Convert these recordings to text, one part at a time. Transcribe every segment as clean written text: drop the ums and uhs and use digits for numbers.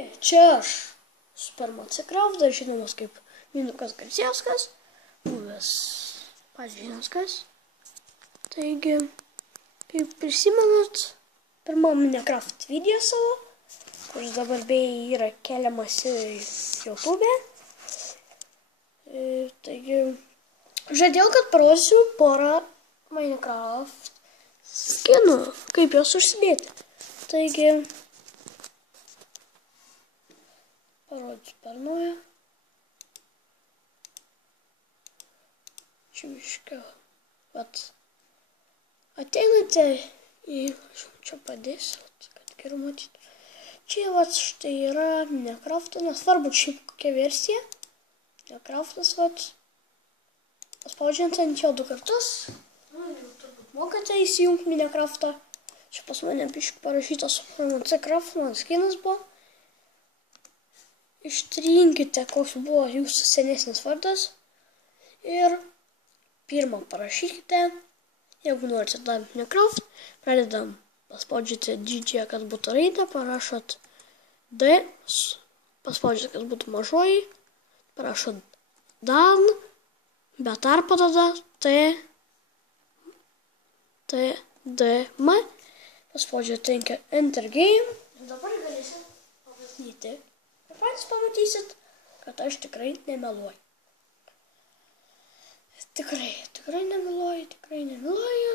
Taigi, čia aš Supermacicraft, žinomas kaip Minukas Garsiauskas, buvęs pažininskas. Taigi, kaip prisimenat, pirmą Minecraft video savo, kuris dabar beje yra keliamas į YouTube. Taigi, žadėjau, kad parodysiu porą Minecraft skinų, kaip juos užsidėti. Taigi, parodysiu per naują. Čia miškiau. Vat. Ateinate į... Čia padėsiu, kad geriau matytų. Čia vat štai yra Minecraft'o, nesvarbu šiaip kokia versija. Minecraft'as vat. Paspaudžiant ant jo 2 kartus. Jau turbūt mokate įsijungti Minecraft'ą. Čia pas mane biškį parašytas Supermacicraft, man skinas buvo. Ištrinkite, koks buvo jūsų senesnis vardas. Ir pirmą parašykite. Jeigu norite dar Minecraft, pradedam. Paspaudžiate didžiąją, kad būtų raidė, parašot D, paspaudžiate, kad būtų mažoji, parašot Dan, be tarpo tada T, D, M, paspaudžiate Enter Game. Ir dabar galėsit pamatyti. Ir patys pamatysit, kad aš tikrai nemeluoju. Tikrai nemeluoju,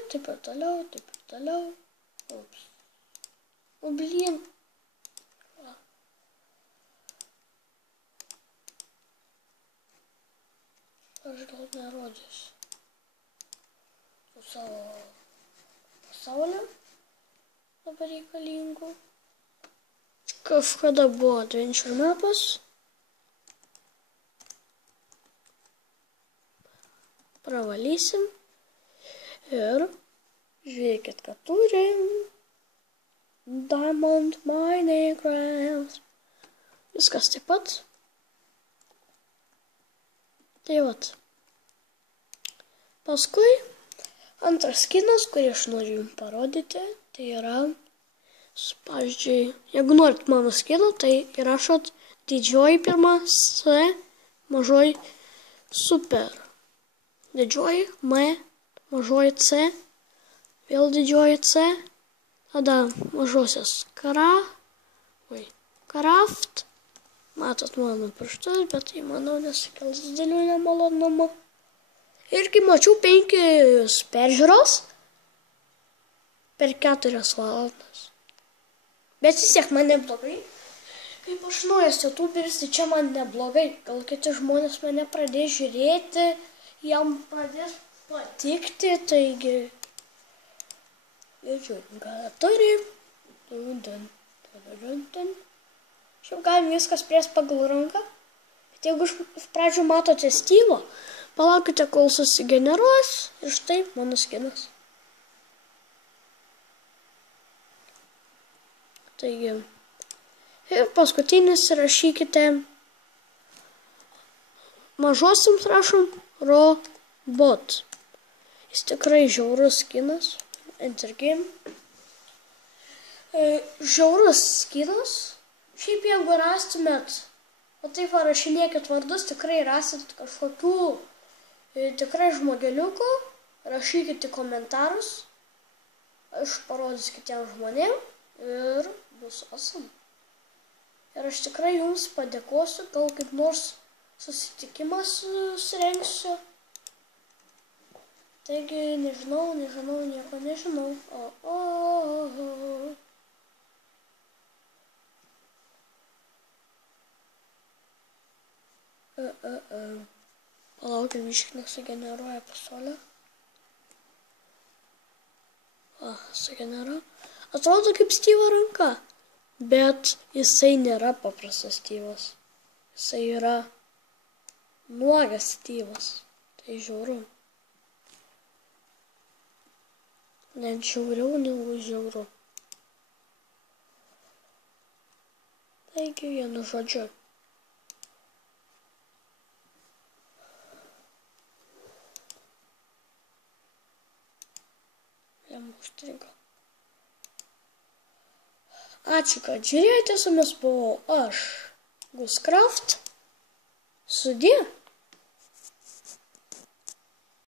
taip ir toliau. Ups. O, blin. Aš gal nerodysiu. Su savo pasauliu dabar reikalingų. Kažkada buvo Adventure mapas. Pravalysim. Ir žiūrėkit, kad turim Diamond Minecraft. Viskas taip pat. Tai vat. Paskui antras skinas, kurį aš noriu jums parodyti, tai yra, pavyzdžiui, jeigu norit mano skino, tai įrašot didžioji pirma C, mažoji super. Didžioji M, mažoji C. Vėl didžioji C, tada mažosios Craft, matot mano pirštus, bet tai manau nesukels didelių nemalonumų. Irgi mačiau 5 peržiūros per 4 valandas. Bet vis tiek man neblogai. Kaip aš naujas YouTuberis, tai čia man neblogai. Gal kiti žmonės mane pradės žiūrėti, jam pradės patikti, taigi... Ir žiūrim, ką turi. Šiaip galim viskas spręs pagal ranką. Bet jeigu iš pradžių matote Steve'o, palaukite, kol susigeneruos. Ir štai mano skinas. Taigi. Ir paskutinis rašykite. Mažosiams rašom Robot. Jis tikrai žiaurus skinas. Enter Game. Žiaurus skinas. Šiaip jeigu rastumėt, o taip rašinėkit vardus, tikrai rasit kažkokių tikrai žmogeliukų. Rašykit į komentarus. Aš parodysiu kitiems žmonėms ir bus awesome. Ir aš tikrai jums padėkosiu, gal kaip nors susitikimas surengsiu. Taigi, nežinau, nieko nežinau. Palaukiam, biškį nesugeneruoja pasaulio. Sugeneruoja. Atrodo kaip Steve'o ranka, bet jisai nėra paprastas Steve'as. Jisai yra nuogas Steve'as. Tai žiauru. Net žiauriau negu žiauru. Taigi, vienu žodžiu. Jam užtrinko. Ačiū, kad žiūrėjote, su jumis buvau aš, Guscraft. Sudie.